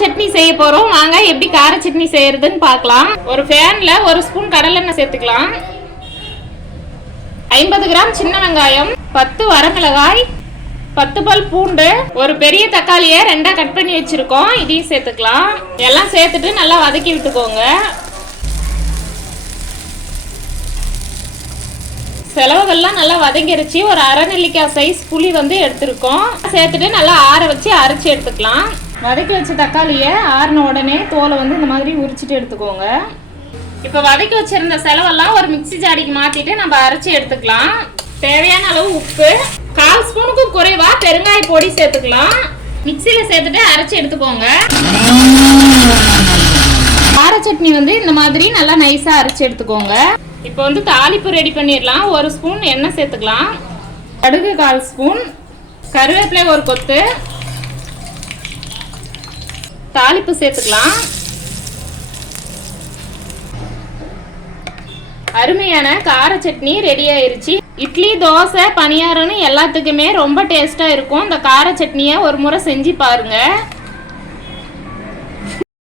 சட்னி செய்ய போறோம். வாங்க எப்படி கார சட்னி செய்யறதுன்னு பார்க்கலாம். ஒரு பேன்ல 1 ஸ்பூன் கடலெண்ணெய் சேர்த்துக்கலாம். 50 கிராம் சின்ன வெங்காயம், 10 வரமிளகாய், 10 பல் பூண்டு, ஒரு பெரிய தக்காளியை 2ஆ கட் பண்ணி வச்சிருக்கோம். இதையும் சேர்த்துக்கலாம். எல்லாம் சேர்த்துட்டு நல்லா வதக்கி விட்டுக்கோங்க. செலவுகள்லாம் நல்லா வதங்கிருச்சு. ஒரு அரை நெல்லிக்காய் சைஸ் புளி வந்து எடுத்துருக்கோம். சேர்த்துட்டு நல்லா ஆற வச்சு அரைச்சி எடுத்துக்கலாம். வதக்கி வச்ச தக்காளியை ஆறின உடனே தோலை வந்து இந்த மாதிரி உரிச்சிட்டு எடுத்துக்கோங்க. இப்போ வதக்கி வச்சிருந்த செலவெல்லாம் ஒரு மிக்சி ஜாடிக்கு மாற்றிட்டு நம்ம அரைச்சி எடுத்துக்கலாம். தேவையான அளவு உப்பு, 1/4 ஸ்பூனுக்கு குறைவா பெருங்காய பொடி சேர்த்துக்கலாம். மிக்சியில் சேர்த்துட்டு அரைச்சி எடுத்துக்கோங்க. கார சட்னி வந்து இந்த மாதிரி நல்லா நைஸாக அரைச்சி எடுத்துக்கோங்க. இப்போ வந்து தாளிப்பு ரெடி பண்ணிடலாம். 1 ஸ்பூன் எண்ணெய் சேர்த்துக்கலாம். கடுகு 1/4 ஸ்பூன், கருவேப்பிலை 1 கொத்து, தாளிப்பு சேர்த்துக்கலாம். அருமையான கார சட்னி ரெடி ஆயிருச்சு. இட்லி, தோசை, பணியாரம்னு எல்லாத்துக்குமே ரொம்ப டேஸ்டா இருக்கும். இந்த கார சட்னியை ஒரு முறை செஞ்சு பாருங்க.